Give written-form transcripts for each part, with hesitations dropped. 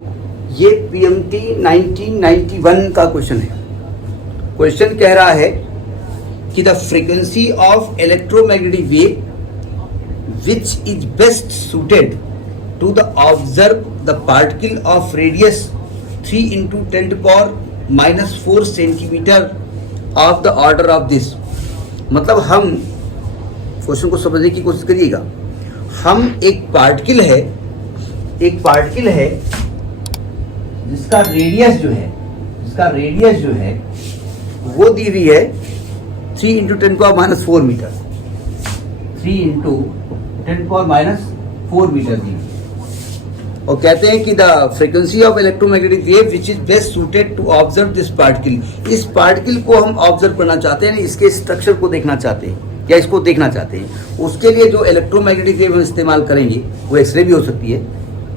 ये PMT 1991 का question है। क्वेश्चन कह रहा है कि the frequency of electromagnetic wave which is best suited to the observe the particle of radius 3 into 10⁻⁻4 centimetre of the order of this. मतलब हम क्वेश्चन को समझने की कोशिश करिएगा। हम एक पार्टिकल है जिसका रेडियस जो है वो दी हुई है 3 into 10⁻⁴ मीटर, 3 into 10⁻⁴ मीटर दी हुई है और कहते हैं कि the frequency of electromagnetic wave which is best suited to observe this particle. इस पार्टिकल को हम ऑब्जर्व करना चाहते हैं, इसके स्ट्रक्चर को देखना चाहते हैं या इसको देखना चाहते हैं। उसके लिए जो इलेक्ट्रोमैग्नेटिक वेव हम इस्तेमाल करेंगे वो एक्सरे भी हो सकती है,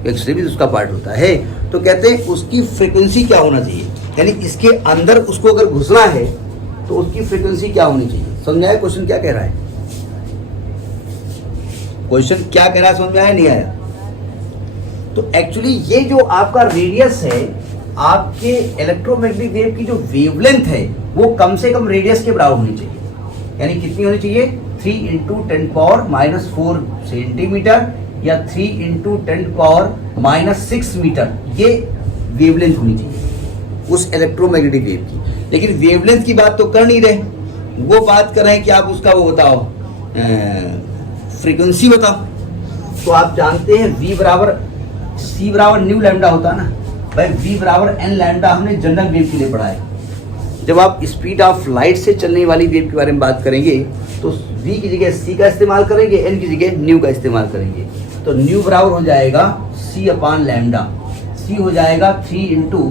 एक्सरे भी उसका पार्ट होता है। तो कहते हैं उसकी फ्रीक्वेंसी क्या होना चाहिए, यानी इसके अंदर उसको अगर घुसना है तो उसकी फ्रीक्वेंसी क्या होनी चाहिए। समझ में आया क्वेश्चन क्या कह रहा है? क्वेश्चन क्या कह रहा है समझ में आया नहीं आया? तो एक्चुअली ये जो आपका रेडियस है, आपके इलेक्ट्रोमैग्नेटिक वेव की जो वेवलेंथ है वो कम से कम रेडियस के बराबर होनी चाहिए। यानी कितनी होनी चाहिए? 3 into 10⁻⁴ सेंटीमीटर या 3 into 10⁻⁻6 मीटर, ये वेवलेंथ होनी चाहिए उस इलेक्ट्रोमैग्नेटिक वेव की। लेकिन वेवलेंथ की बात तो कर नहीं रहे, वो बात कर रहे हैं कि आप उसका वो बताओ, फ्रीक्वेंसी बताओ। तो आप जानते हैं V बराबर C बराबर न्यू लैम्डा होता है ना भाई, V बराबर n लैम्डा हमने जनरल वेव के लिए पढ़ा है। जब आप स्पीड ऑफ लाइट से चलने वाली वेव के बारे में बात करेंगे तो V की जगह C का इस्तेमाल करेंगे, n की जगह न्यू का इस्तेमाल करेंगे। तो न्यू बराबर हो जाएगा C/λ। C हो जाएगा 3 into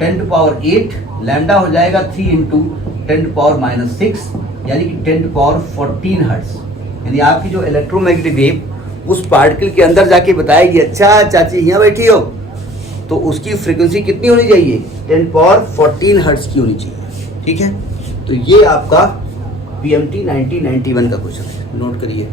10⁸, लैम्डा हो जाएगा 3 into 10⁻⁻6 यानी कि 10⁻14 हर्ट्ज। यानी आपकी जो इलेक्ट्रोमैग्नेटिक वेव उस पार्टिकल के अंदर जाके बताएगी, अच्छा चाची यहाँ बैठी हो, तो उसकी फ्रीक्वेंसी कितनी होनी चाहिए? 10⁻14 हर्ट्ज की होनी चाहिए। ठीक है, तो ये आपका PMT 1991 का क्वेश्चन है, नोट करिए।